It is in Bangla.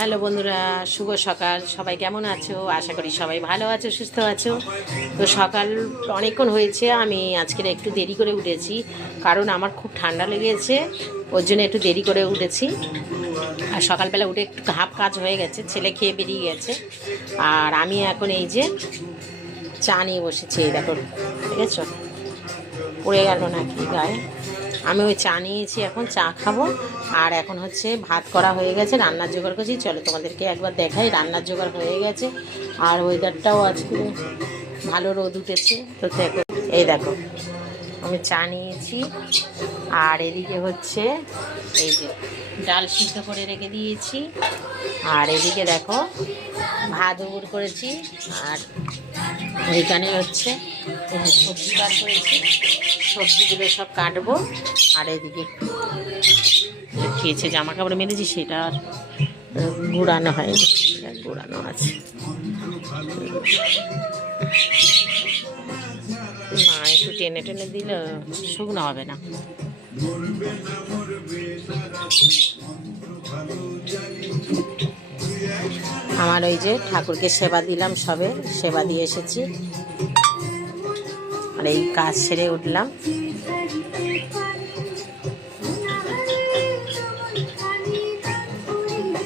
হ্যালো বন্ধুরা, শুভ সকাল। সবাই কেমন আছো? আশা করি সবাই ভালো আছো, সুস্থ আছো। তো সকাল অনেকক্ষণ হয়েছে, আমি আজকের একটু দেরি করে উঠেছি, কারণ আমার খুব ঠান্ডা লেগেছে, ওর জন্য একটু দেরি করে উঠেছি। আর সকালবেলা উঠে একটু হাফ কাজ হয়ে গেছে, ছেলে খেয়ে বেরিয়ে গেছে। আর আমি এখন এই যে চা নিয়ে বসেছি, এই দেখো, ঠিক আছে, পড়ে গেল নাকি গায়ে। আমি ওই চা নিয়েছি, এখন চা খাবো। আর এখন হচ্ছে ভাত করা হয়ে গেছে, রান্নার জোগাড় করছি। চলো তোমাদেরকে একবার দেখাই, রান্নার জোগাড় হয়ে গেছে। আর ওয়েদারটাও আজকে ভালো, রোদ উঠেছে। তো দেখো, এই দেখো, আমি চা নিয়েছি। আর এদিকে হচ্ছে এই যে ডাল সিদ্ধ করে রেখে দিয়েছি। আর এদিকে দেখো ভাত উড় করেছি। আর এখানে হচ্ছে সবজি বার করেছি, সবজিগুলো সব কাটবো। আর এদিকে খেয়েছে জামা কাপড় মেলেছি, সেটা আর গুড়ানো হয়নি, গুড়ানো আছে। না, একটু টেনে টেনে দিলে শুকনো হবে না। আমার ওই যে ঠাকুরকে সেবা দিলাম, সবে সেবা দিয়ে এসেছি। আর এই কাজ সেরে উঠলাম।